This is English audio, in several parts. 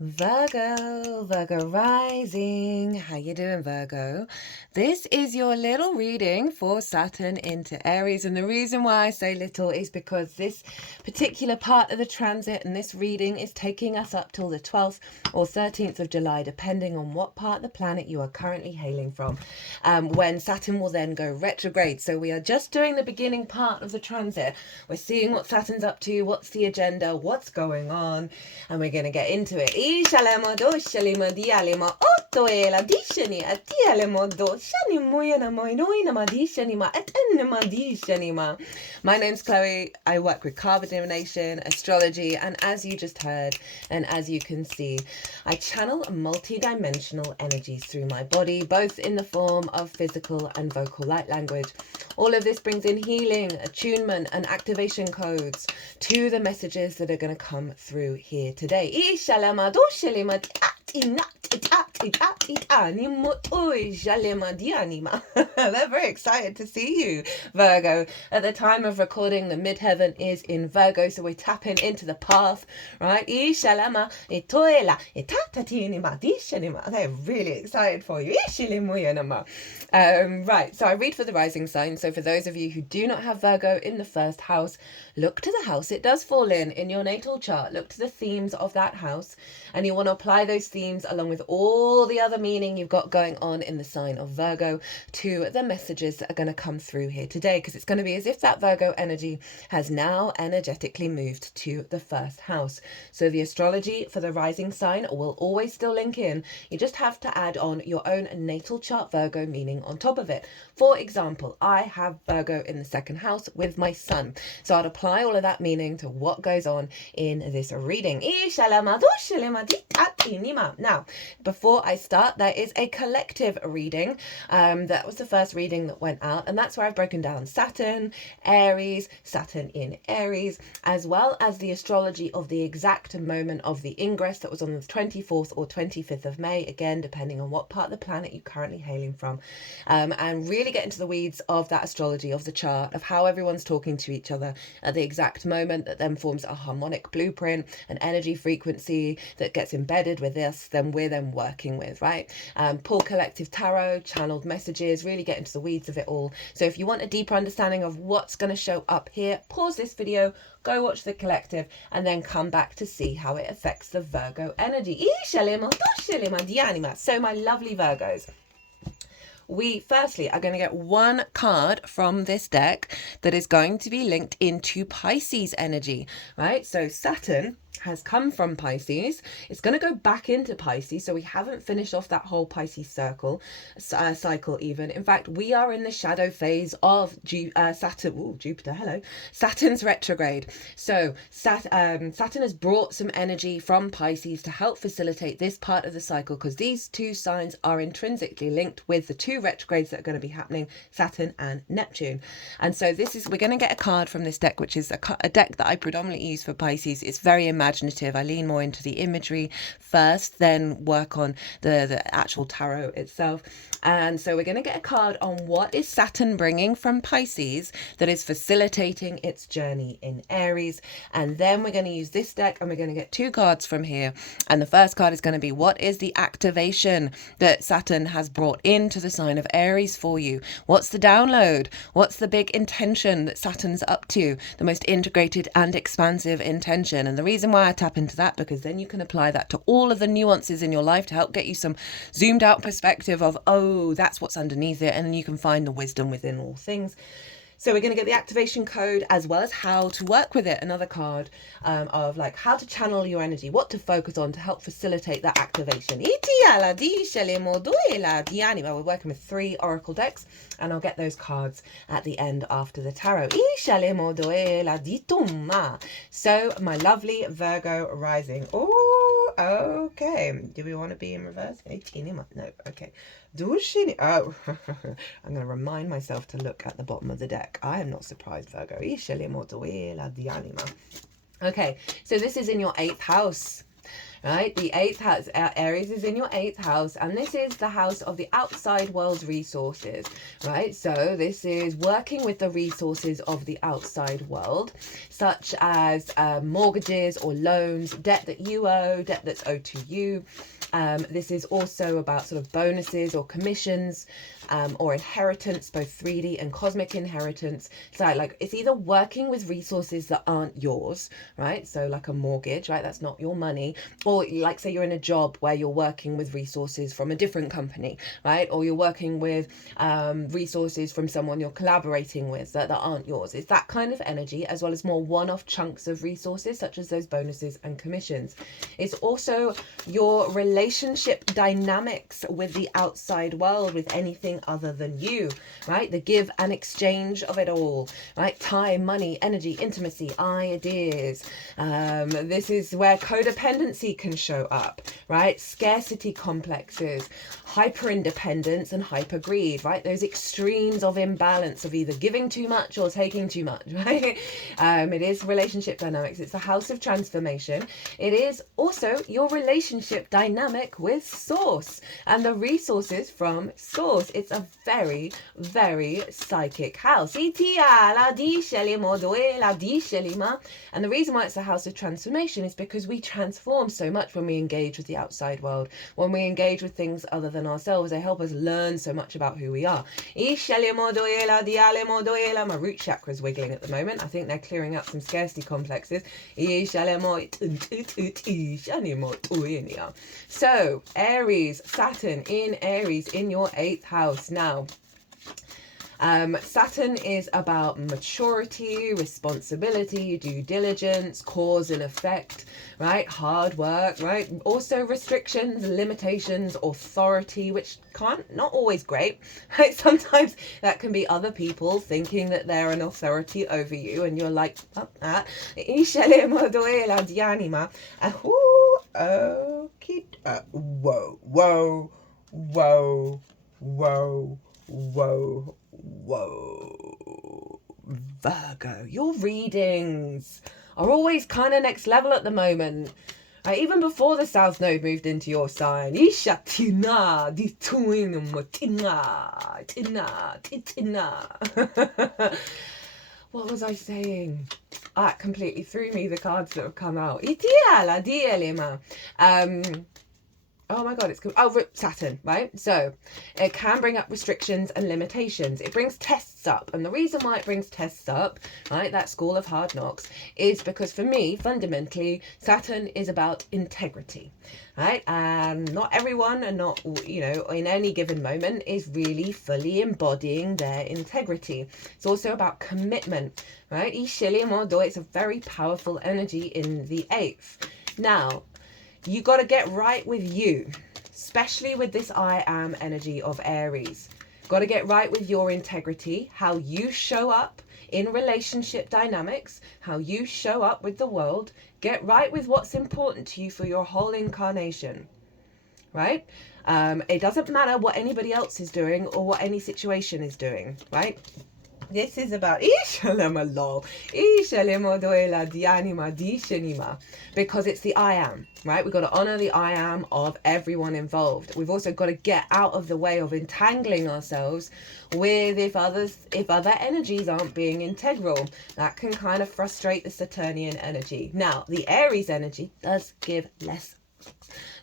Virgo rising. How you doing, Virgo? This is your little reading for Saturn into Aries, and the reason why I say little is because this particular part of the transit and this reading is taking us up till the 12th or 13th of July, depending on what part of the planet you are currently hailing from, when Saturn will then go retrograde. So we are just doing the beginning part of the transit. We're seeing what Saturn's up to, what's the agenda, what's going on, and we're going to get into it. Ishalema doshalema dialema otoela dishani atialema doshani moyana moinoina madishanima atenema dishanima. My name's Chloe. I work with card divination, astrology, and as you just heard, and as you can see, I channel multi-dimensional energies through my body, both in the form of physical and vocal light language. All of this brings in healing, attunement, and activation codes to the messages that are going to come through here today. They're very excited to see you, Virgo. At the time of recording, the midheaven is in Virgo, so we're tapping into the path, right? They're really excited for you. Right, so I read for the rising sign. So for those of you who do not have Virgo in the first house, look to the house it does fall in your natal chart. Look to the themes of that house, and you want to apply those themes along with all the other meaning you've got going on in the sign of Virgo to the messages that are going to come through here today, because it's going to be as if that Virgo energy has now energetically moved to the first house. So the astrology for the rising sign will always still link in. You just have to add on your own natal chart Virgo meaning on top of it. For example, I have Virgo in the second house with my sun, so I'd apply all of that meaning to what goes on in this reading. Now, before I start, there is a collective reading. That was the first reading that went out, and that's where I've broken down Saturn, Aries, Saturn in Aries, as well as the astrology of the exact moment of the ingress that was on the 24th or 25th of May, again, depending on what part of the planet you're currently hailing from, and really get into the weeds of that astrology of the chart, of how everyone's talking to each other at the exact moment that then forms a harmonic blueprint, an energy frequency that gets embedded with this, then we're then working with, right? Pull collective tarot, channeled messages, really get into the weeds of it all. So if you want a deeper understanding of what's going to show up here, pause this video, go watch the collective, and then come back to see how it affects the Virgo energy. So my lovely Virgos, we firstly are going to get one card from this deck that is going to be linked into Pisces energy, right? So Saturn has come from Pisces. It's going to go back into Pisces, so we haven't finished off that whole Pisces cycle even. In fact, we are in the shadow phase of Saturn's retrograde. So Saturn has brought some energy from Pisces to help facilitate this part of the cycle, because these two signs are intrinsically linked with the two retrogrades that are going to be happening, Saturn and Neptune. And so we're going to get a card from this deck, which is a deck that I predominantly use for Pisces. It's very imaginative. I lean more into the imagery first, then work on the actual tarot itself. And so we're going to get a card on what is Saturn bringing from Pisces that is facilitating its journey in Aries. And then we're going to use this deck and we're going to get two cards from here. And the first card is going to be, what is the activation that Saturn has brought into the sign of Aries for you? What's the download? What's the big intention that Saturn's up to? The most integrated and expansive intention. And the reason why I tap into that, because then you can apply that to all of the nuances in your life to help get you some zoomed out perspective of, oh, that's what's underneath it, and then you can find the wisdom within all things. So we're going to get the activation code as well as how to work with it. Another card of like how to channel your energy, what to focus on to help facilitate that activation. We're working with 3 oracle decks, and I'll get those cards at the end after the tarot. So my lovely Virgo rising. Oh, okay. Do we want to be in reverse? No, okay. Oh, I'm going to remind myself to look at the bottom of the deck. I am not surprised, Virgo. Okay, so this is in your 8th house. right? The 8th house, Aries is in your 8th house, and this is the house of the outside world's resources, right? So this is working with the resources of the outside world, such as mortgages or loans, debt that you owe, debt that's owed to you. This is also about sort of bonuses or commissions, or inheritance, both 3D and cosmic inheritance. So like it's either working with resources that aren't yours, right? So like a mortgage, right? That's not your money. Or like say you're in a job where you're working with resources from a different company, right? Or you're working with resources from someone you're collaborating with that aren't yours. It's that kind of energy, as well as more one-off chunks of resources such as those bonuses and commissions. It's also your relationship dynamics with the outside world, with anything other than you, right? The give and exchange of it all, right? Time, money, energy, intimacy, ideas. This is where codependency can show up, right? Scarcity complexes, hyper independence and hyper greed, right? Those extremes of imbalance of either giving too much or taking too much, right? It is relationship dynamics. It's the house of transformation. It is also your relationship dynamic with source and the resources from source. It's a very, very psychic house. And the reason why it's the house of transformation is because we transform so much when we engage with the outside world. When we engage with things other than ourselves, they help us learn so much about who we are. My root chakra is wiggling at the moment. I think they're clearing out some scarcity complexes. So Aries, Saturn in Aries in your 8th house. Now Saturn is about maturity, responsibility, due diligence, cause and effect, right? Hard work, right? Also restrictions, limitations, authority, which not always great, right? Sometimes that can be other people thinking that they're an authority over you, and you're like, whoa, Virgo, your readings are always kind of next level at the moment. Even before the South Node moved into your sign. What was I saying? That completely threw me, the cards that have come out. Oh my God, it's good. Oh, Saturn, right? So it can bring up restrictions and limitations. It brings tests up. And the reason why it brings tests up, right, that school of hard knocks, is because for me, fundamentally, Saturn is about integrity, right? And not everyone, and not, in any given moment, is really fully embodying their integrity. It's also about commitment, right? It's a very powerful energy in the 8th. Now, you got to get right with you, especially with this I am energy of Aries. Got to get right with your integrity, how you show up in relationship dynamics, how you show up with the world. Get right with what's important to you for your whole incarnation, right? It doesn't matter what anybody else is doing or what any situation is doing, right? This is about because it's the I am, right? We've got to honor the I am of everyone involved. We've also got to get out of the way of entangling ourselves with if other energies aren't being integral. That can kind of frustrate the Saturnian energy. Now, the Aries energy does give less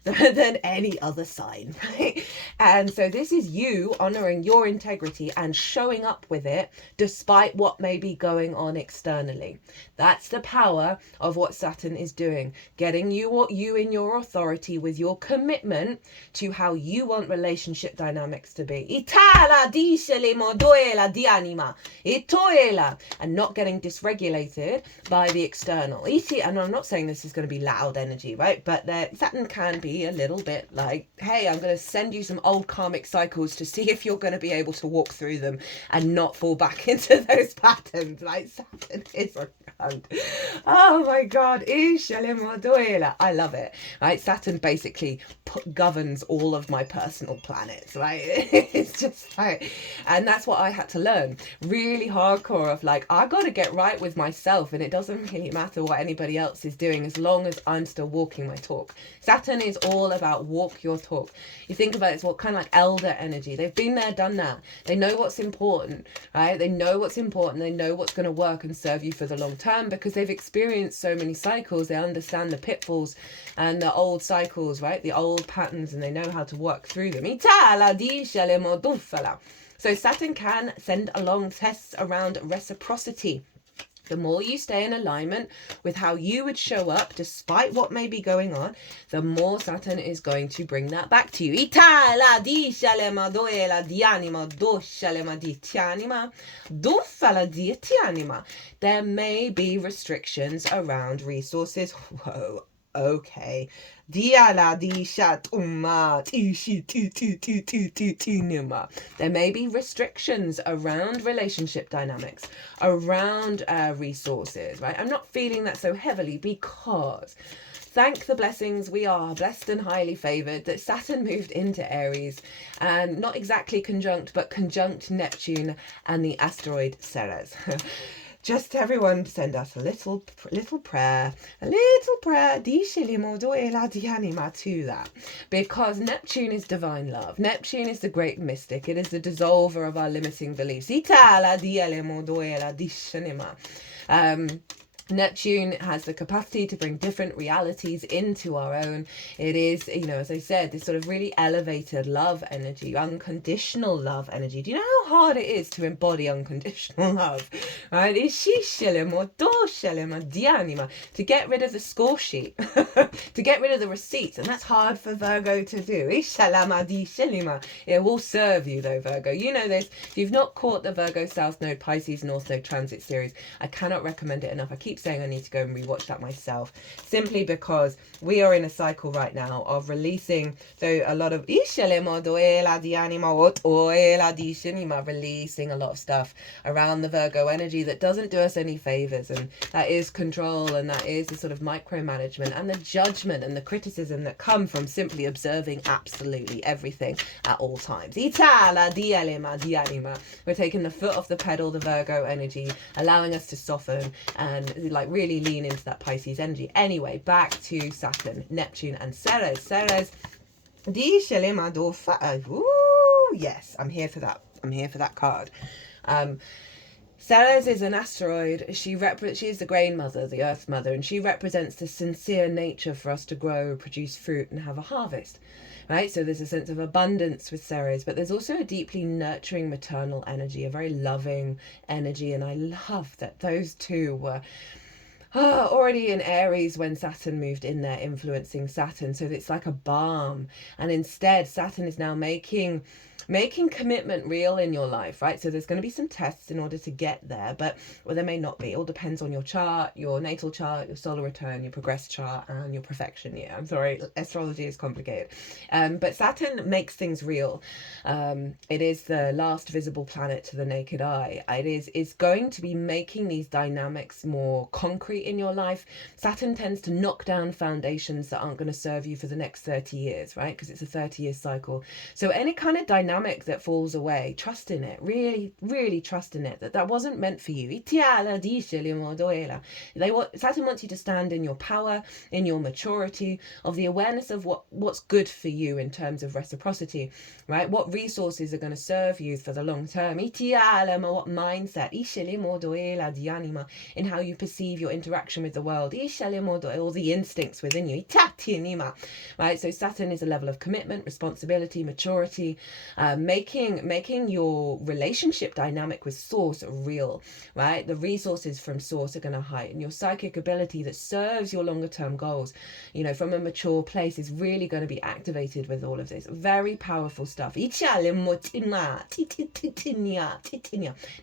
than any other sign, right? And so this is you honoring your integrity and showing up with it despite what may be going on externally. That's the power of what Saturn is doing, getting you in your authority with your commitment to how you want relationship dynamics to be. And not getting dysregulated by the external. And I'm not saying this is going to be loud energy, right? But Saturn can be be a little bit like, hey, I'm going to send you some old karmic cycles to see if you're going to be able to walk through them and not fall back into those patterns. Like, Saturn is a cunt. Oh my God. I love it. Right? Saturn basically governs all of my personal planets, right? It's just like, and that's what I had to learn really hardcore of, like, I got to get right with myself, and it doesn't really matter what anybody else is doing as long as I'm still walking my talk. Saturn is all about walk your talk. You think about it, it's what kind of like elder energy. They've been there, done that. They know what's important, right? They know what's important. They know what's going to work and serve you for the long term because they've experienced so many cycles. They understand the pitfalls and the old cycles, right? The old patterns, and they know how to work through them. So Saturn can send along tests around reciprocity. The more you stay in alignment with how you would show up despite what may be going on, the more Saturn is going to bring that back to you. There may be restrictions around resources. Whoa, okay. There may be restrictions around relationship dynamics, around resources, right? I'm not feeling that so heavily because, thank the blessings, we are blessed and highly favoured that Saturn moved into Aries, and not exactly conjunct, but conjunct Neptune and the asteroid Ceres. Just everyone send us a little prayer, to that, because Neptune is divine love. Neptune is the great mystic. It is the dissolver of our limiting beliefs. Neptune has the capacity to bring different realities into our own. It is, you know, as I said, this sort of really elevated love energy, unconditional love energy. Do you know how hard it is to embody unconditional love, right? To get rid of the score sheet, to get rid of the receipts, and that's hard for Virgo to do. It will serve you though, Virgo. You know this. If you've not caught the Virgo South Node, Pisces North Node transit series, I cannot recommend it enough. I keep saying I need to go and rewatch that myself, simply because we are in a cycle right now of releasing, so a lot of releasing a lot of stuff around the Virgo energy that doesn't do us any favors, and that is control, and that is the sort of micromanagement and the judgment and the criticism that come from simply observing absolutely everything at all times. We're taking the foot off the pedal, the Virgo energy, allowing us to soften and like really lean into that Pisces energy. Anyway, back to Saturn, Neptune and Ceres. Ceres, yes, I'm here for that. I'm here for that card. Ceres is an asteroid. She is the grain mother, the earth mother, and she represents the sincere nature for us to grow, produce fruit, and have a harvest. Right, so there's a sense of abundance with Ceres, but there's also a deeply nurturing maternal energy, a very loving energy, and I love that those two were already in Aries when Saturn moved in there, influencing Saturn. So it's like a balm, and instead Saturn is now making commitment real in your life, right? So there's going to be some tests in order to get there, but well, there may not be. It all depends on your chart, your natal chart, your solar return, your progress chart, and your perfection year. I'm sorry, astrology is complicated. But Saturn makes things real. It is the last visible planet to the naked eye. It's going to be making these dynamics more concrete in your life. Saturn tends to knock down foundations that aren't going to serve you for the next 30 years, right? Because it's a 30-year cycle. So any kind of dynamic that falls away, trust in it, really trust in it, that wasn't meant for you. Saturn wants you to stand in your power, in your maturity, of the awareness of what's good for you in terms of reciprocity, right? What resources are going to serve you for the long term. What mindset, in how you perceive your interaction with the world, all the instincts within you, right? So Saturn is a level of commitment, responsibility, maturity, making your relationship dynamic with Source real, right? The resources from Source are going to heighten your psychic ability that serves your longer term goals, you know, from a mature place, is really going to be activated with all of this. Very powerful stuff.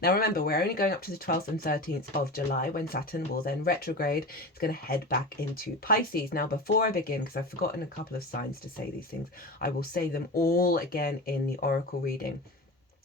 Now remember, we're only going up to the 12th and 13th of July when Saturn will then retrograde, it's going to head back into Pisces. Now, before I begin, because I've forgotten a couple of signs to say these things, I will say them all again in the oracle reading.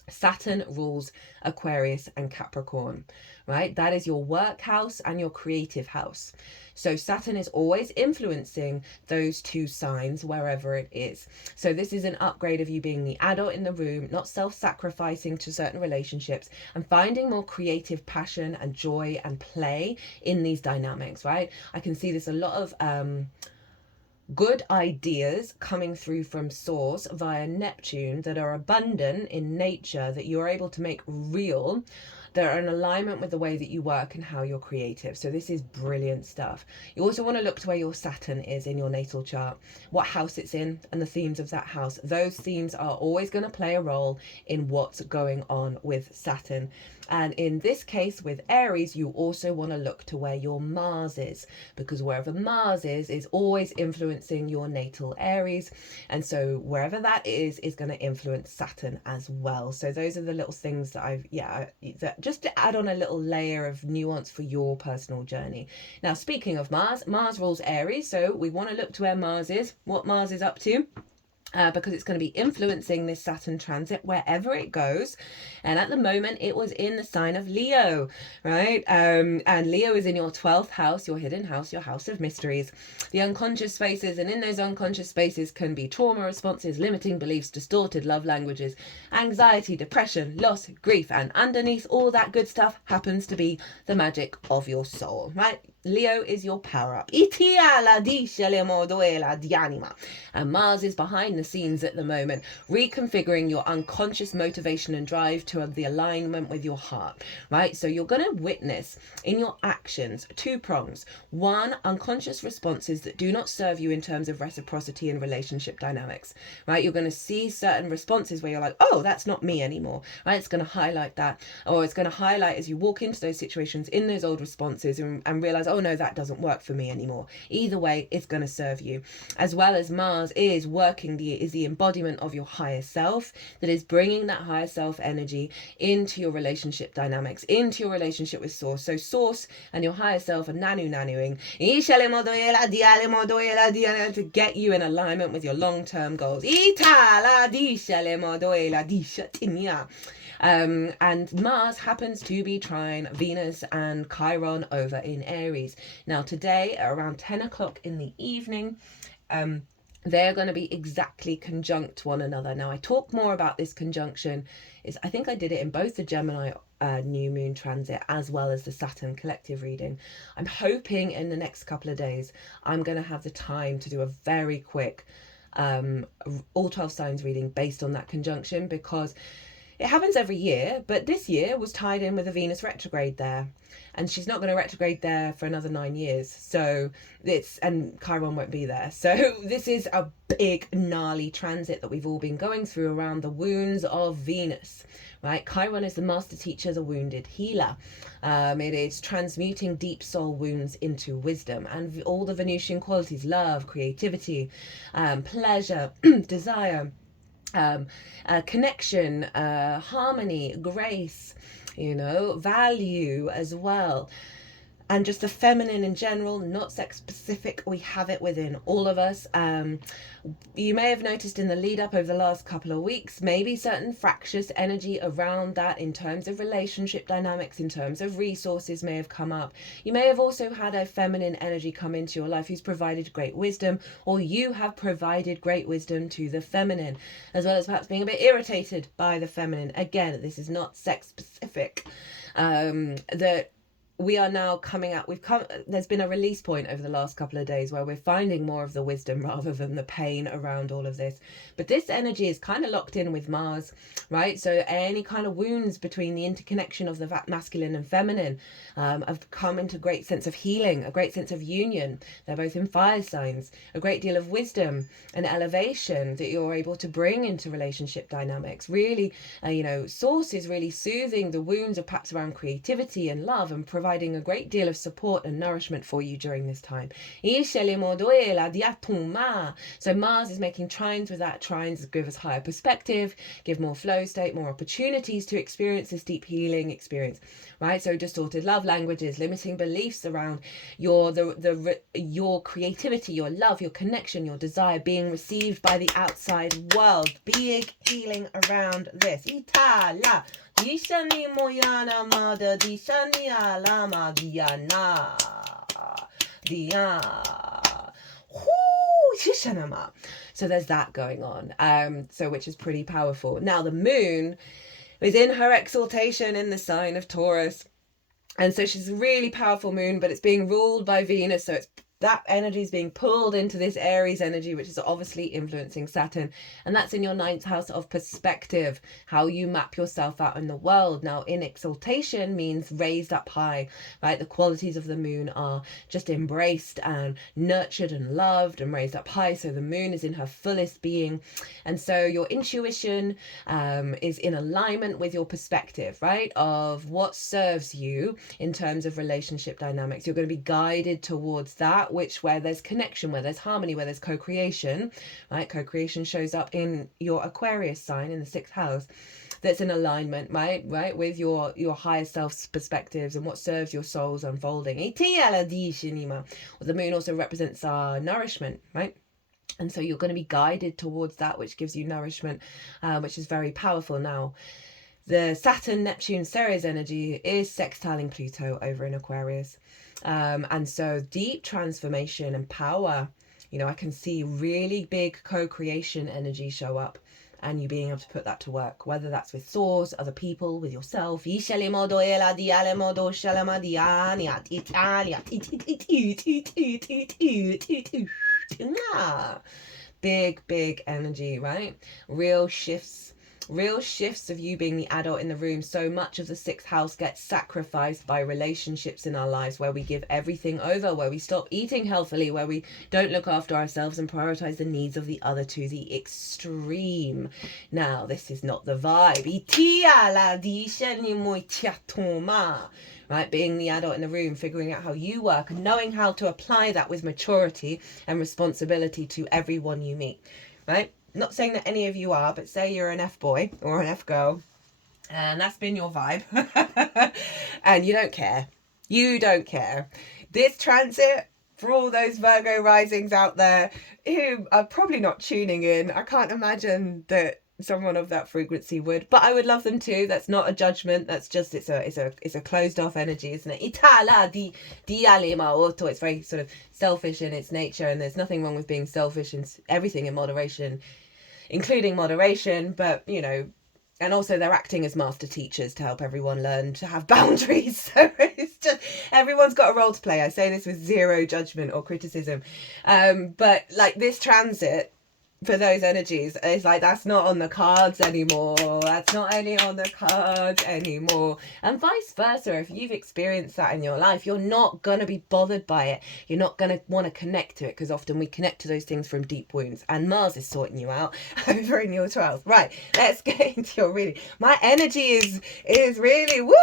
Saturn rules Aquarius and Capricorn, right? That is your work house and your creative house. So Saturn is always influencing those two signs wherever it is. So this is an upgrade of you being the adult in the room, not self-sacrificing to certain relationships, and finding more creative passion and joy and play in these dynamics, right? I can see this a lot of good ideas coming through from source via Neptune that are abundant in nature, that you're able to make real, that are in alignment with the way that you work and how you're creative. So this is brilliant stuff. You also want to look to where your Saturn is in your natal chart, what house it's in, and the themes of that house. Those themes are always going to play a role in what's going on with Saturn. And in this case with Aries, you also want to look to where your Mars is, because wherever Mars is always influencing your natal Aries. And so wherever that is going to influence Saturn as well. So those are the little things that that just to add on a little layer of nuance for your personal journey. Now, speaking of Mars, Mars rules Aries. So we want to look to where Mars is, what Mars is up to. Because it's going to be influencing this Saturn transit wherever it goes. And at the moment, it was in the sign of Leo, right? And Leo is in your 12th house, your hidden house, your house of mysteries, the unconscious spaces. And in those unconscious spaces can be trauma responses, limiting beliefs, distorted love languages, anxiety, depression, loss, grief. And underneath all that good stuff happens to be the magic of your soul, right? Leo is your power up. And Mars is behind the scenes at the moment, reconfiguring your unconscious motivation and drive to the alignment with your heart, right? So you're going to witness in your actions two prongs. One, unconscious responses that do not serve you in terms of reciprocity and relationship dynamics, right? You're going to see certain responses where you're like, oh, that's not me anymore, right? It's going to highlight that, or it's going to highlight as you walk into those situations in those old responses and realize, oh no, that doesn't work for me anymore. Either way, it's going to serve you. As well as Mars is working is the embodiment of your higher self, that is bringing that higher self energy into your relationship dynamics, into your relationship with Source. So Source and your higher self are nanuing to get you in alignment with your long-term goals. And Mars happens to be trine Venus and Chiron over in Aries. Now today at around 10 o'clock in the evening, they're going to be exactly conjunct one another. Now I talk more about this conjunction, I think I did it in both the Gemini new moon transit as well as the Saturn collective reading. I'm hoping in the next couple of days I'm going to have the time to do a very quick all 12 signs reading based on that conjunction, because it happens every year, but this year was tied in with a Venus retrograde there, and she's not going to retrograde there for another 9 years. So and Chiron won't be there. So this is a big gnarly transit that we've all been going through around the wounds of Venus, right? Chiron is the master teacher, the wounded healer. It is transmuting deep soul wounds into wisdom, and all the Venusian qualities, love, creativity, pleasure, desire, connection, harmony, grace, value as well. And just the feminine in general, not sex specific. We have it within all of us. You may have noticed in the lead up over the last couple of weeks, maybe certain fractious energy around that in terms of relationship dynamics, in terms of resources may have come up. You may have also had a feminine energy come into your life who's provided great wisdom, or you have provided great wisdom to the feminine, as well as perhaps being a bit irritated by the feminine. Again, this is not sex specific. That we are now coming out, there's been a release point over the last couple of days where we're finding more of the wisdom rather than the pain around all of this. But this energy is kind of locked in with Mars, right? So any kind of wounds between the interconnection of the masculine and feminine have come into a great sense of healing, a great sense of union. They're both in fire signs, a great deal of wisdom and elevation that you're able to bring into relationship dynamics. Really, Source is really soothing the wounds of perhaps around creativity and love, and providing a great deal of support and nourishment for you during this time. So Mars is making trines with that. Trines give us higher perspective, give more flow state, more opportunities to experience this deep healing experience, right? So distorted love languages, limiting beliefs around your creativity, your love, your connection, your desire being received by the outside world. Big healing around this. Itala. Dishani moyana mada dishani alama diana. So there's that going on. So which is pretty powerful. Now the moon is in her exaltation in the sign of Taurus. And so she's a really powerful moon, but it's being ruled by Venus. So it's that energy is being pulled into this Aries energy, which is obviously influencing Saturn. And that's in your 9th house of perspective, how you map yourself out in the world. Now, in exaltation means raised up high, right? The qualities of the moon are just embraced and nurtured and loved and raised up high. So the moon is in her fullest being. And so your intuition is in alignment with your perspective, right? Of what serves you in terms of relationship dynamics. You're going to be guided towards that, where there's connection, where there's harmony, where there's co-creation, right? Co-creation shows up in your Aquarius sign in the 6th house. That's in alignment, right, with your higher self's perspectives and what serves your soul's unfolding. Well, the moon also represents our nourishment, right? And so you're going to be guided towards that, which gives you nourishment, which is very powerful. Now, the Saturn-Neptune Ceres energy is sextiling Pluto over in Aquarius. And so deep transformation and power, I can see really big co-creation energy show up and you being able to put that to work, whether that's with source, other people, with yourself. Big energy, right? Real shifts of you being the adult in the room. So much of the 6th house gets sacrificed by relationships in our lives, where we give everything over, where we stop eating healthily, where we don't look after ourselves and prioritize the needs of the other to the extreme. Now, this is not the vibe. Right, being the adult in the room, figuring out how you work and knowing how to apply that with maturity and responsibility to everyone you meet, right? Not saying that any of you are, but say you're an F-boy or an F-girl and that's been your vibe and you don't care. You don't care. This transit, for all those Virgo risings out there who are probably not tuning in, I can't imagine that someone of that frequency would, but I would love them too. That's not a judgment. That's just it's a closed off energy, isn't it? It's very sort of selfish in its nature, and there's nothing wrong with being selfish and everything in moderation, including moderation. But and also they're acting as master teachers to help everyone learn to have boundaries. So it's just everyone's got a role to play. I say this with zero judgment or criticism, but like this transit, for those energies, it's like that's not on the cards anymore. That's not any on the cards anymore. And vice versa, if you've experienced that in your life, you're not going to be bothered by it. You're not going to want to connect to it, because often we connect to those things from deep wounds. And Mars is sorting you out over in your 12th. Right, let's get into your reading. My energy is really woohoo!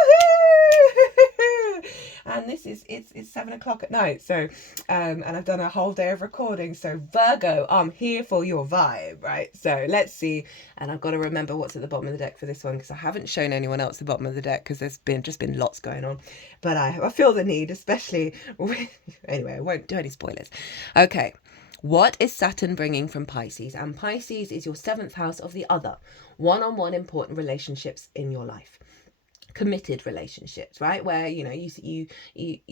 And this is it's 7 o'clock at night. So and I've done a whole day of recording. So Virgo, I'm here for your vibe, right? So let's see. And I've got to remember what's at the bottom of the deck for this one, because I haven't shown anyone else the bottom of the deck, because there's just been lots going on. But I feel the need, especially anyway, I won't do any spoilers. Okay. What is Saturn bringing from Pisces? And Pisces is your 7th house of the other, one-on-one important relationships in your life. Committed relationships, right, where you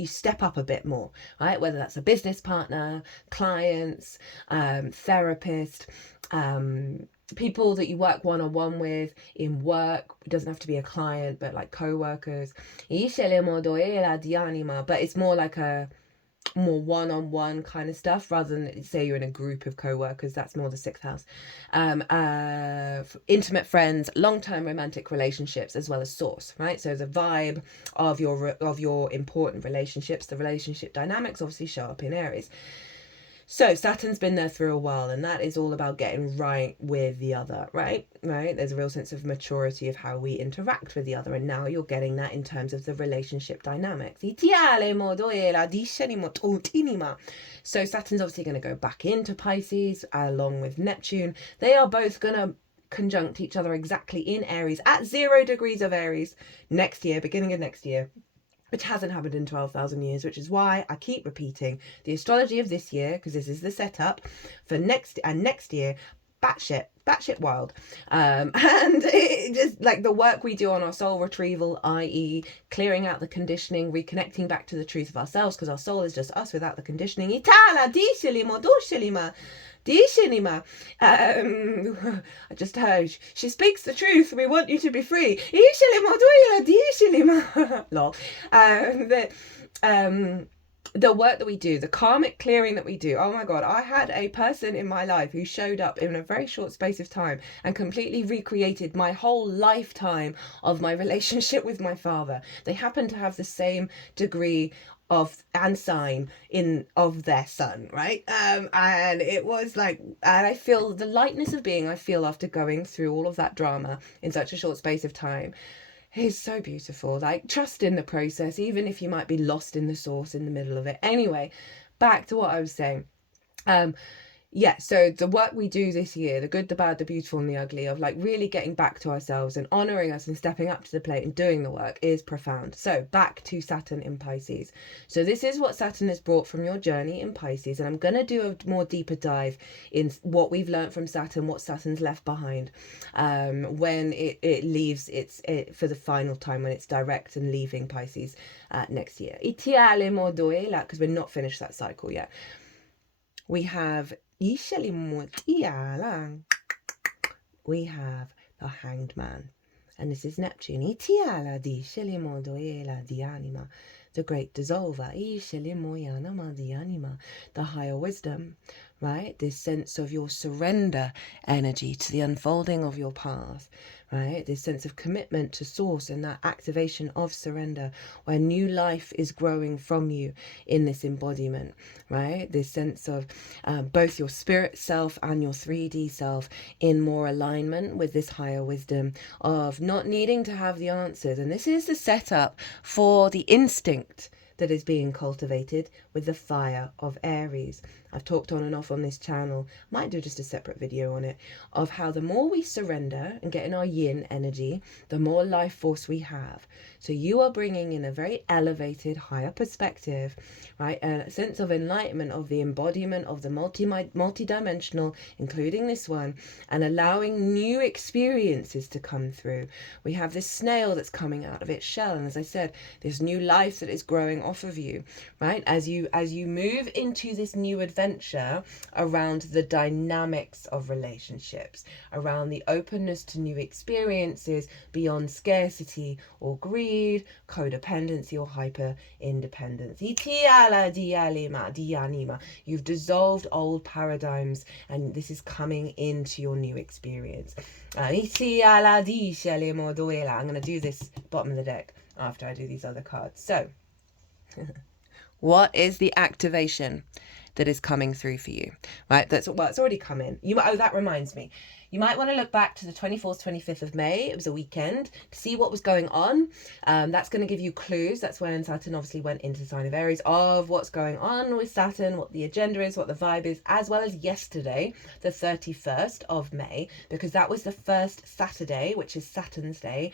step up a bit more, right, whether that's a business partner, clients, therapist, people that you work one-on-one with in work. It doesn't have to be a client, but like co-workers. But it's more like a more one-on-one kind of stuff, rather than say you're in a group of co-workers. That's more the 6th house. Intimate friends, long-term romantic relationships, as well as source, right? So the vibe of your important relationships, the relationship dynamics obviously show up in Aries. So Saturn's been there through a while, and that is all about getting right with the other, right? There's a real sense of maturity of how we interact with the other, and now you're getting that in terms of the relationship dynamics. So Saturn's obviously going to go back into Pisces along with Neptune. They are both going to conjunct each other exactly in Aries at 0 degrees of Aries next year, beginning of next year, which hasn't happened in 12,000 years, which is why I keep repeating the astrology of this year, because this is the setup for next year, batshit wild. And it just like the work we do on our soul retrieval, i.e. clearing out the conditioning, reconnecting back to the truth of ourselves, because our soul is just us without the conditioning. I just heard she speaks the truth. We want you to be free. Lol. The work that we do, the karmic clearing that we do. Oh my God, I had a person in my life who showed up in a very short space of time and completely recreated my whole lifetime of my relationship with my father. They happen to have the same degree of and sign of their son, right? And it was like, and I feel the lightness of being I feel after going through all of that drama in such a short space of time is so beautiful. Like, trust in the process, even if you might be lost in the source in the middle of it. Anyway, back to what I was saying. So the work we do this year, the good, the bad, the beautiful and the ugly, of like really getting back to ourselves and honoring us and stepping up to the plate and doing the work is profound. So back to Saturn in Pisces. So this is what Saturn has brought from your journey in Pisces, and I'm going to do a more deeper dive in what we've learned from Saturn, what Saturn's left behind when it leaves for the final time, when it's direct and leaving Pisces next year. Because we're not finished that cycle yet. We have we have the Hanged Man, and this is Neptune. The great dissolver, the higher wisdom, right? This sense of your surrender energy to the unfolding of your path, right? This sense of commitment to source and that activation of surrender where new life is growing from you in this embodiment, right? This sense of both your spirit self and your 3D self in more alignment with this higher wisdom of not needing to have the answers. And this is the setup for the instinct that is being cultivated with the fire of Aries. I've talked on and off on this channel, might do just a separate video on it, of how the more we surrender and get in our yin energy, the more life force we have. So you are bringing in a very elevated, higher perspective, right? A sense of enlightenment, of the embodiment of the multi-dimensional, including this one, and allowing new experiences to come through. We have this snail that's coming out of its shell, and as I said, this new life that is growing off of you, right? As you move into this new adventure around the dynamics of relationships, around the openness to new experiences beyond scarcity or greed, codependency or hyper independence. You've dissolved old paradigms, and this is coming into your new experience. I'm going to do this bottom of the deck after I do these other cards. So what is the activation that is coming through for you, right? It's already come in. That reminds me. You might want to look back to the 24th, 25th of May. It was a weekend to see what was going on. That's going to give you clues. That's when Saturn obviously went into the sign of Aries, of what's going on with Saturn, what the agenda is, what the vibe is, as well as yesterday, the 31st of May, because that was the first Saturday, which is Saturn's day,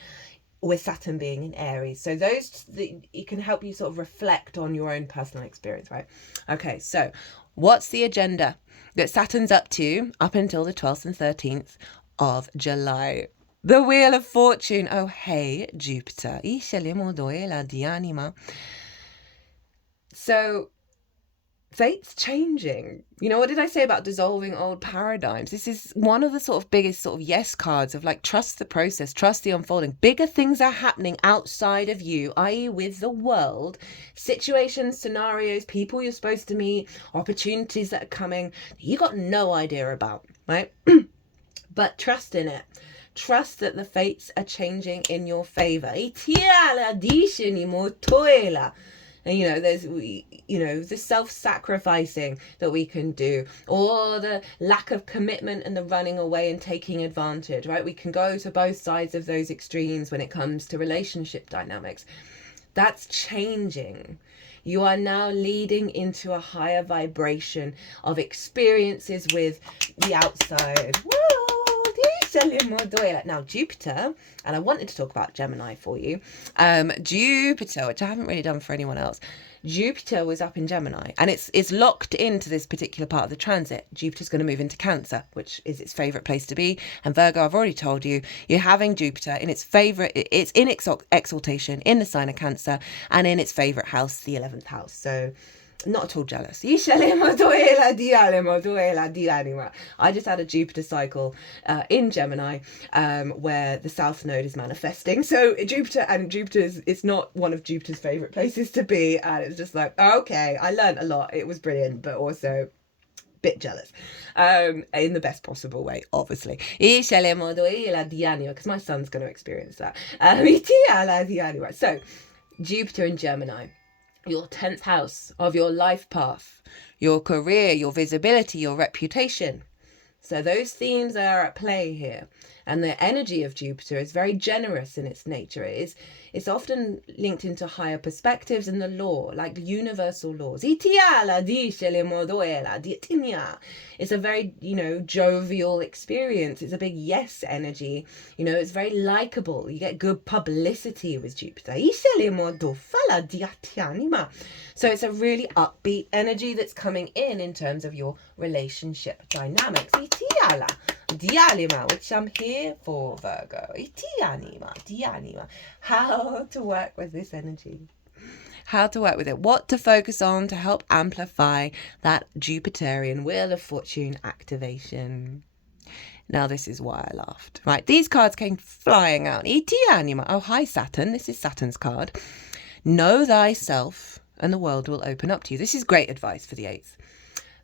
with Saturn being in Aries. So it can help you sort of reflect on your own personal experience, right? Okay, so what's the agenda that Saturn's up to up until the 12th and 13th of July? The Wheel of Fortune. Oh, hey, Jupiter. So fate's changing. You know, what did I say about dissolving old paradigms? This is one of the sort of biggest sort of yes cards of like, trust the process, trust the unfolding. Bigger things are happening outside of you, i.e. with the world, situations, scenarios, people you're supposed to meet, opportunities that are coming, you got no idea about, right? But trust in it. Trust that the fates are changing in your favor. And, you know, there's, you know, the self-sacrificing that we can do, or the lack of commitment and the running away and taking advantage, right? We can go to both sides of those extremes when it comes to relationship dynamics. That's changing. You are now leading into a higher vibration of experiences with the outside. Now, Jupiter, and I wanted to talk about Gemini for you. Jupiter, which I haven't really done for anyone else. Jupiter was up in Gemini, and it's locked into this particular part of the transit. Jupiter's going to move into Cancer, which is its favourite place to be. And Virgo, I've already told you, you're having Jupiter in its favourite, it's in exaltation in the sign of Cancer, and in its favourite house, the 11th house. So not at all jealous. I just had a Jupiter cycle in Gemini where the South Node is manifesting. So Jupiter it's not one of Jupiter's favourite places to be. And it's just like, okay, I learned a lot. It was brilliant, but also bit jealous in the best possible way, obviously, because my son's going to experience that. So Jupiter in Gemini, your 10th house of your life path, your career, your visibility, your reputation. So those themes are at play here. And the energy of Jupiter is very generous in its nature. It's often linked into higher perspectives and the law, like universal laws. It's a very, you know, jovial experience. It's a big yes energy. You know, it's very likable. You get good publicity with Jupiter. So it's a really upbeat energy that's coming in terms of your relationship dynamics. Which I'm here for, Virgo. How to work with this energy. How to work with it. What to focus on to help amplify that Jupiterian Wheel of Fortune activation. Now, this is why I laughed. Right, these cards came flying out. Oh, hi, Saturn. This is Saturn's card. Know thyself and the world will open up to you. This is great advice for the 8th.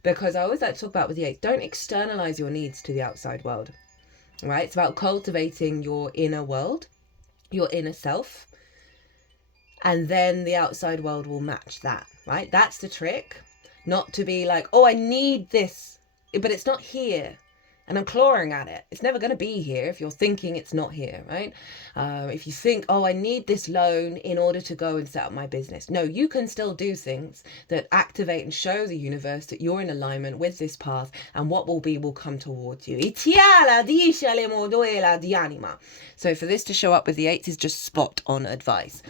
Because I always like to talk about with the 8th, don't externalize your needs to the outside world, right? It's about cultivating your inner world, your inner self, and then the outside world will match that, right? That's the trick. Not to be like, oh, I need this, but it's not here. And I'm clawing at it. It's never going to be here if you're thinking it's not here, right? If you think, oh, I need this loan in order to go and set up my business. No, you can still do things that activate and show the universe that you're in alignment with this path, and what will come towards you. So for this to show up with the 8th is just spot on advice.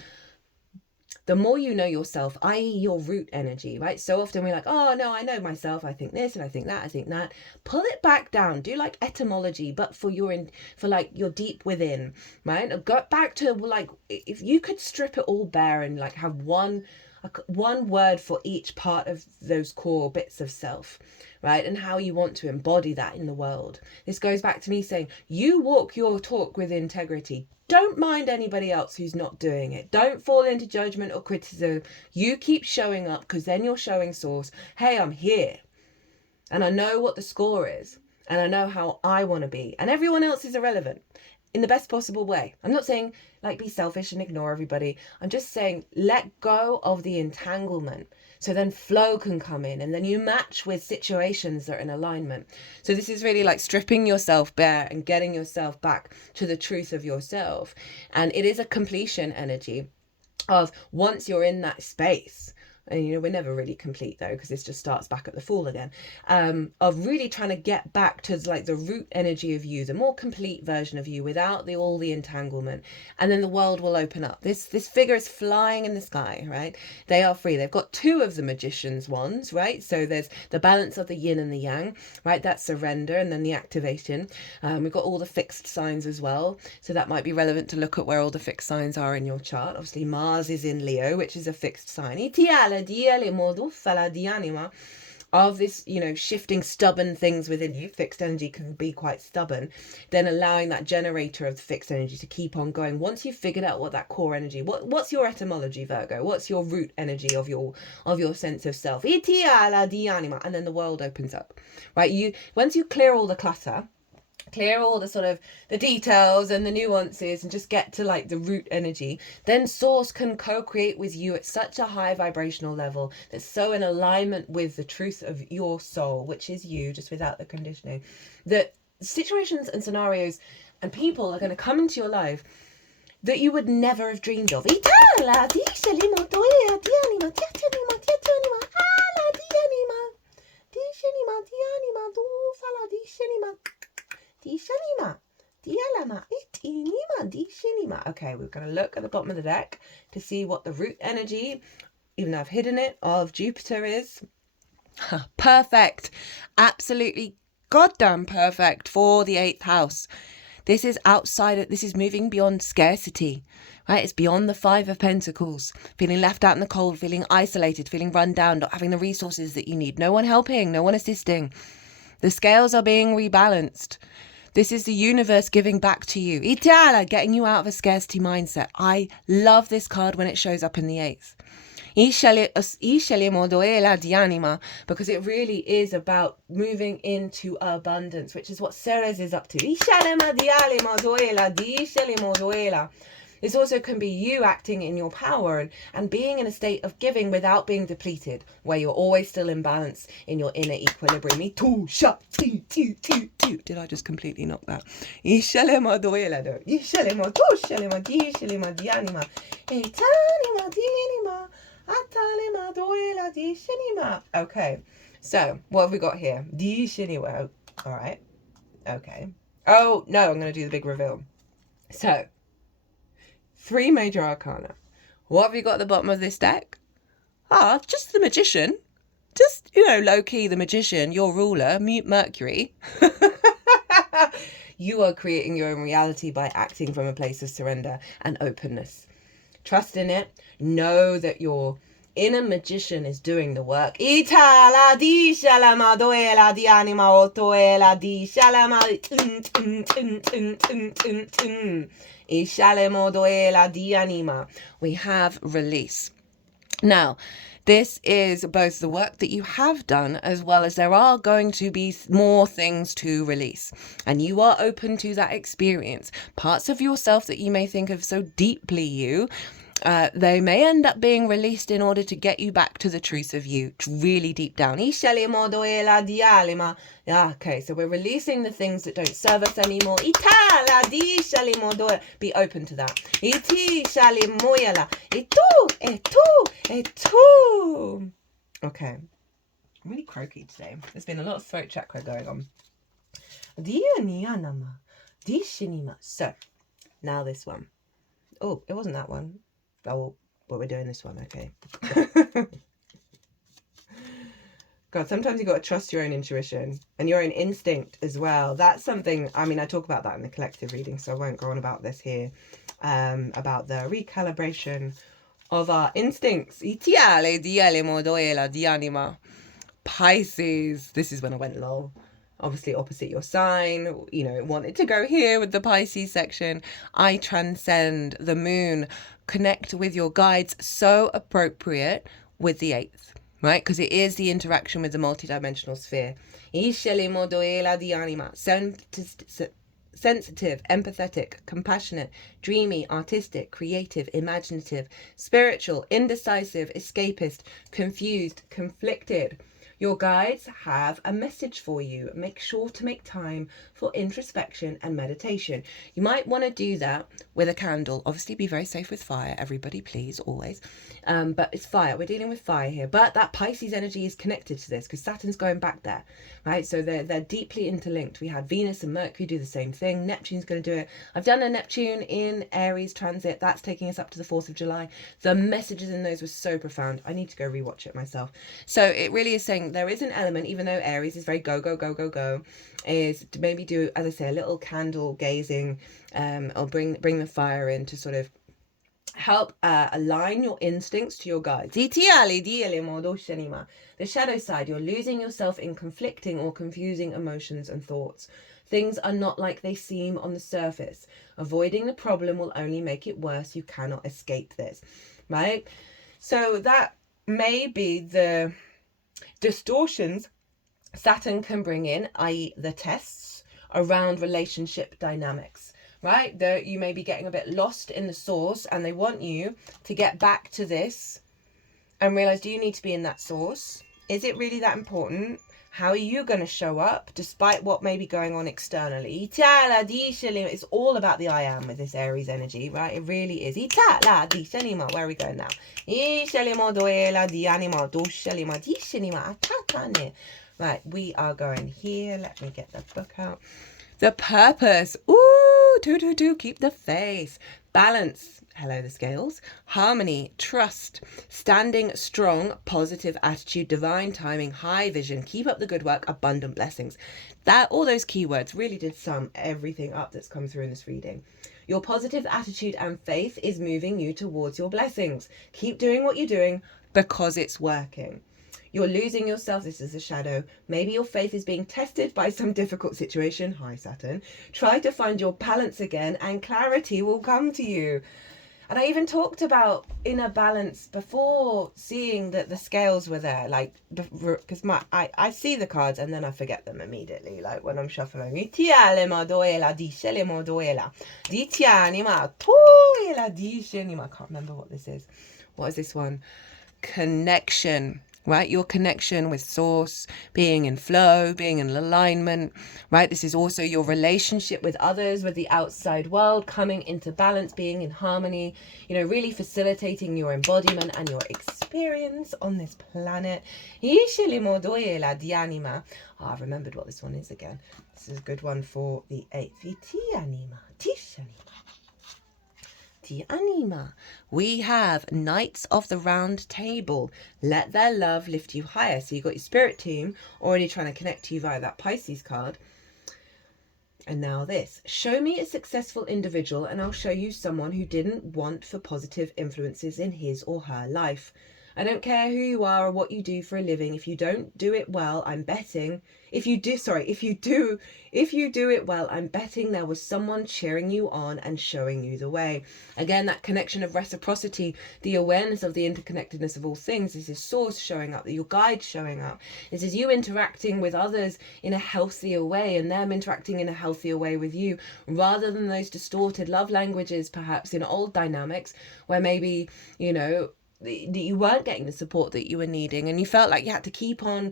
The more you know yourself, i.e. your root energy, right? So often we're like, oh, no, I know myself. I think this and I think that, I think that. Pull it back down. Do like etymology, but for your deep within, right? Go back to like, if you could strip it all bare and like have one word for each part of those core bits of self, right? And how you want to embody that in the world. This goes back to me saying, you walk your talk with integrity. Don't mind anybody else who's not doing it. Don't fall into judgment or criticism. You keep showing up, because then you're showing source, hey, I'm here. And I know what the score is. And I know how I want to be. And everyone else is irrelevant in the best possible way. I'm not saying like be selfish and ignore everybody. I'm just saying let go of the entanglement. So then flow can come in, and then you match with situations that are in alignment. So this is really like stripping yourself bare and getting yourself back to the truth of yourself. And it is a completion energy of once you're in that space, and you know, we're never really complete though, because this just starts back at the Fool again, of really trying to get back to like the root energy of you, the more complete version of you without all the entanglement, and then the world will open up. This figure is flying in the sky, right? They are free. They've got 2 of the magician's wands, right? So there's the balance of the yin and the yang, right? That's surrender, and then the activation. We've got all the fixed signs as well, so that might be relevant to look at where all the fixed signs are in your chart. Obviously Mars is in Leo, which is a fixed sign. Of this, you know, shifting stubborn things within you. Fixed energy can be quite stubborn. Then allowing that generator of the fixed energy to keep on going. Once you've figured out what that core energy, what's your etymology, Virgo? What's your root energy of your sense of self? And then the world opens up, right? Once you clear all the clutter, clear all the sort of the details and the nuances and just get to like the root energy, then source can co-create with you at such a high vibrational level that's so in alignment with the truth of your soul, which is you, just without the conditioning, that situations and scenarios and people are going to come into your life that you would never have dreamed of. Okay, we're going to look at the bottom of the deck to see what the root energy, even though I've hidden it, of Jupiter is. Perfect. Absolutely goddamn perfect for the 8th house. This is this is moving beyond scarcity, right? It's beyond the 5 of Pentacles, feeling left out in the cold, feeling isolated, feeling run down, not having the resources that you need, no one helping, no one assisting. The scales are being rebalanced. This is the universe giving back to you. Itala, getting you out of a scarcity mindset. I love this card when it shows up in the 8th. Because it really is about moving into abundance, which is what Ceres is up to. This also can be you acting in your power and being in a state of giving without being depleted, where you're always still in balance in your inner equilibrium. Did I just completely knock that? Okay, so what have we got here? All right. Okay. Oh, no, I'm going to do the big reveal. So, 3 major arcana. What have you got at the bottom of this deck? Just the Magician. Just, low-key the Magician, your ruler, mute Mercury. You are creating your own reality by acting from a place of surrender and openness. Trust in it. Know that your inner magician is doing the work. We have release. Now, this is both the work that you have done as well as there are going to be more things to release. And you are open to that experience. Parts of yourself that you may think of so deeply you, they may end up being released in order to get you back to the truth of you, really deep down. Okay, so we're releasing the things that don't serve us anymore. Be open to that. Okay, I'm really croaky today. There's been a lot of throat chakra going on. So, now this one. Oh, it wasn't that one. Oh, but we're doing this one, okay. God, sometimes you got to trust your own intuition and your own instinct as well. That's something, I talk about that in the collective reading, so I won't go on about this here, about the recalibration of our instincts. Pisces, this is when I went lol. Obviously opposite your sign, wanted to go here with the Pisces section. I transcend the moon, connect with your guides, so appropriate with the 8th, right? Because it is the interaction with the multidimensional sphere. Sensitive, empathetic, compassionate, dreamy, artistic, creative, imaginative, spiritual, indecisive, escapist, confused, conflicted. Your guides have a message for you. Make sure to make time for introspection and meditation. You might want to do that with a candle. Obviously, be very safe with fire. Everybody, please, always. But it's fire. We're dealing with fire here. But that Pisces energy is connected to this because Saturn's going back there, right? So they're deeply interlinked. We had Venus and Mercury do the same thing. Neptune's going to do it. I've done a Neptune in Aries transit. That's taking us up to the 4th of July. The messages in those were so profound. I need to go rewatch it myself. So it really is saying there is an element, even though Aries is very go, go, go, go, go, is to maybe do, as I say, a little candle gazing, or bring the fire in to sort of help align your instincts to your guides. The shadow side, you're losing yourself in conflicting or confusing emotions and thoughts. Things are not like they seem on the surface. Avoiding the problem will only make it worse. You cannot escape this, right? So that may be the distortions Saturn can bring in, i.e. the tests around relationship dynamics, right? You may be getting a bit lost in the source, and they want you to get back to this and realize, do you need to be in that source? Is it really that important? How are you going to show up despite what may be going on externally? It's all about the I am with this Aries energy, right? It really is. Where are we going now? Right, we are going here. Let me get the book out. The purpose. Ooh, keep the faith. Balance. Hello, the scales. Harmony, trust, standing strong, positive attitude, divine timing, high vision, keep up the good work, abundant blessings. All those keywords really did sum everything up that's come through in this reading. Your positive attitude and faith is moving you towards your blessings. Keep doing what you're doing because it's working. You're losing yourself. This is a shadow. Maybe your faith is being tested by some difficult situation. Hi, Saturn. Try to find your balance again and clarity will come to you. And I even talked about inner balance before seeing that the scales were there, like, because I see the cards and then I forget them immediately, like when I'm shuffling. I can't remember what this is. What is this one? Connection. Right, your connection with source, being in flow, being in alignment, right? This is also your relationship with others, with the outside world, coming into balance, being in harmony, really facilitating your embodiment and your experience on this planet. I remembered what this one is again. This is a good one for the 8th. Anima. We have Knights of the Round Table. Let their love lift you higher. So you've got your spirit team already trying to connect to you via that Pisces card. And now this. Show me a successful individual and I'll show you someone who didn't want for positive influences in his or her life. I don't care who you are or what you do for a living. If you don't do it well, I'm betting. If you do it well, I'm betting there was someone cheering you on and showing you the way. Again, that connection of reciprocity, the awareness of the interconnectedness of all things. This is source showing up, your guide showing up. This is you interacting with others in a healthier way and them interacting in a healthier way with you, rather than those distorted love languages, perhaps in old dynamics where maybe, you weren't getting the support that you were needing and you felt like you had to keep on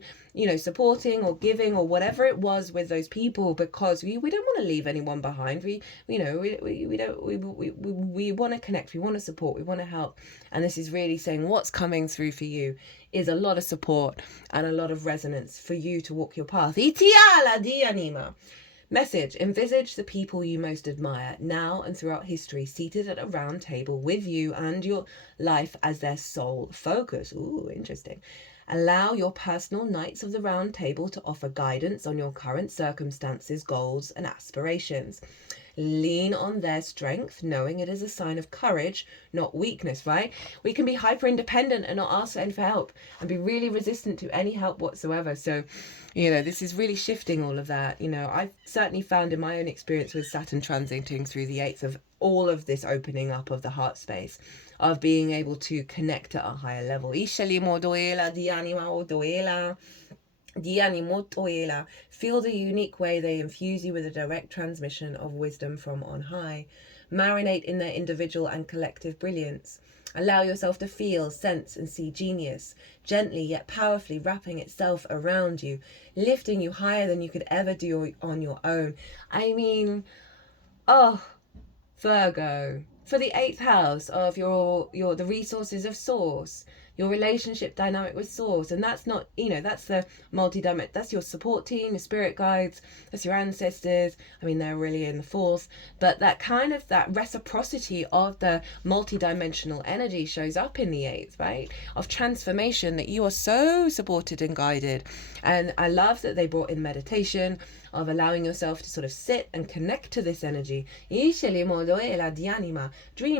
supporting or giving or whatever it was with those people, because we don't want to leave anyone behind. We want to connect, we want to support, we want to help. And this is really saying what's coming through for you is a lot of support and a lot of resonance for you to walk your path. Message: envisage the people you most admire now and throughout history seated at a round table with you and your life as their sole focus. Ooh, interesting. Allow your personal Knights of the Round Table to offer guidance on your current circumstances, goals, and aspirations. Lean on their strength, knowing it is a sign of courage, not weakness, right? We can be hyper independent and not ask for help and be really resistant to any help whatsoever. So, this is really shifting all of that. I've certainly found in my own experience with Saturn transiting through the 8th of all of this opening up of the heart space, of being able to connect at a higher level. Feel the unique way they infuse you with a direct transmission of wisdom from on high. Marinate in their individual and collective brilliance. Allow yourself to feel, sense, and see genius, gently yet powerfully wrapping itself around you, lifting you higher than you could ever do on your own. Virgo, for the 8th house of the resources of source, your relationship dynamic with source. And that's not, that's the multi-dimensional, that's your support team, your spirit guides, that's your ancestors. They're really in the 4th, but that kind of that reciprocity of the multi-dimensional energy shows up in the 8th, right? Of transformation, that you are so supported and guided. And I love that they brought in meditation, of allowing yourself to sort of sit and connect to this energy. Dream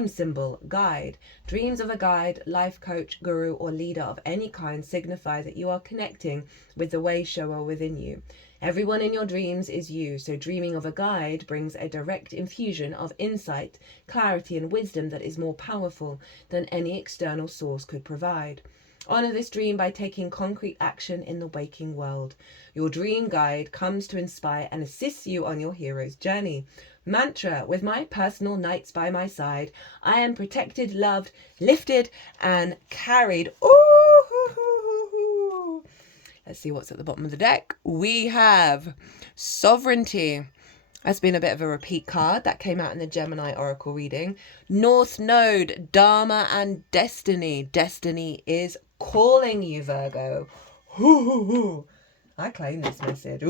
symbol, guide. Dreams of a guide, life coach, guru, or leader of any kind signify that you are connecting with the way shower within you. Everyone in your dreams is you, so dreaming of a guide brings a direct infusion of insight, clarity, and wisdom that is more powerful than any external source could provide. Honor this dream by taking concrete action in the waking world. Your dream guide comes to inspire and assist you on your hero's journey. Mantra: with my personal knights by my side, I am protected, loved, lifted, and carried. Ooh. Let's see what's at the bottom of the deck. We have Sovereignty. That's been a bit of a repeat card that came out in the Gemini Oracle reading. North Node, Dharma and Destiny. Destiny is calling you, Virgo. I claim this message.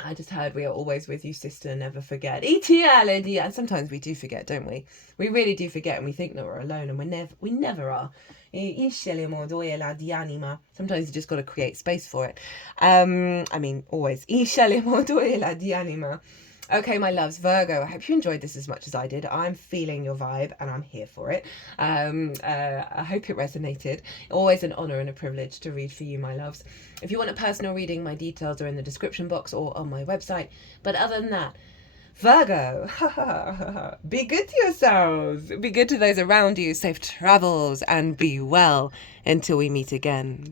I just heard we are always with you, sister, never forget. And sometimes we do forget, don't we? We really do forget, and we think that we're alone, and we never are. Sometimes you just got to create space for it. Always. Okay, my loves, Virgo, I hope you enjoyed this as much as I did. I'm feeling your vibe and I'm here for it. I hope it resonated. Always an honour and a privilege to read for you, my loves. If you want a personal reading, my details are in the description box or on my website. But other than that, Virgo, be good to yourselves. Be good to those around you. Safe travels and be well until we meet again.